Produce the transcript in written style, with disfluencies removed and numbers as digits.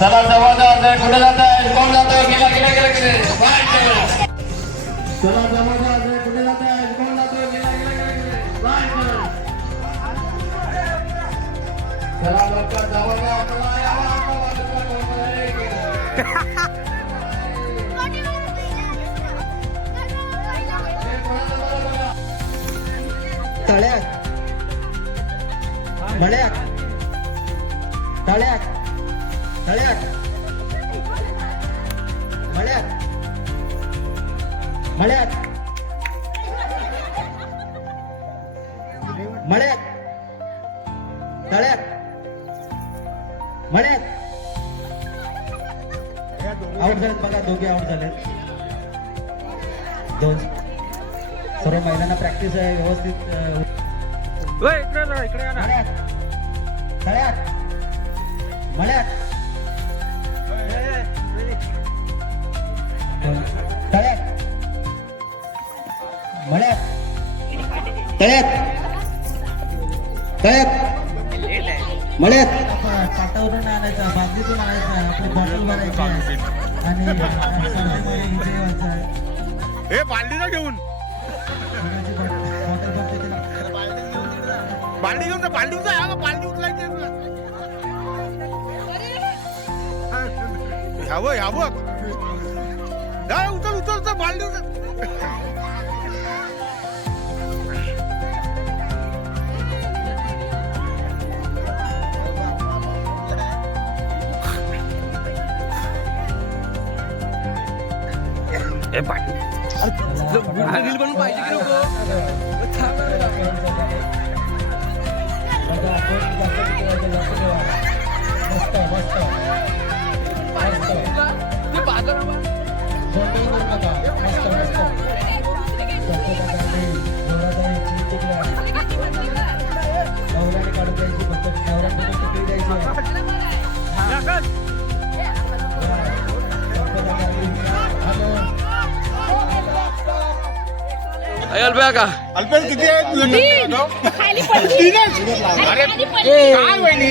चला जवळ जायचंय, कुठे जाताय, कोण जातोय, गेला गेला गेला गेले चला जवळ जायचंय, कुठे जाताय, कोण जातोय, गेला गेला गेला गेले चला लवकर जवळ जा, आपल्याला यावं, तळ्यात मळ्यात तळ्यात तळ्यात मळ्यात मळ्यात मळ्यात तळ्यात मळ्यात आउट झालेत बघा, दोघे आउट झालेत. दोन सर्व महिलांना प्रॅक्टिस आहे व्यवस्थित. इकडे या ना. तळ्यात मळ्यात तळ्यात मळ्यात तळ्यात तळ्यात मळ्यात पाटावरून आणायचा, बादलीतून आणायचा, आपली बॉटल भरायची आणि हे बालदी ना घेऊन बालदी घेऊन जा, बालदी उचला, हा बालदी उचलायची आहे तुला. ह्यावं ह्यावं उचल उचल उचल बालदी उचल. ए बालदी रील बनवून पाहिजे की नको. अल्पेल किती आहे तुला? अरे काय वहिनी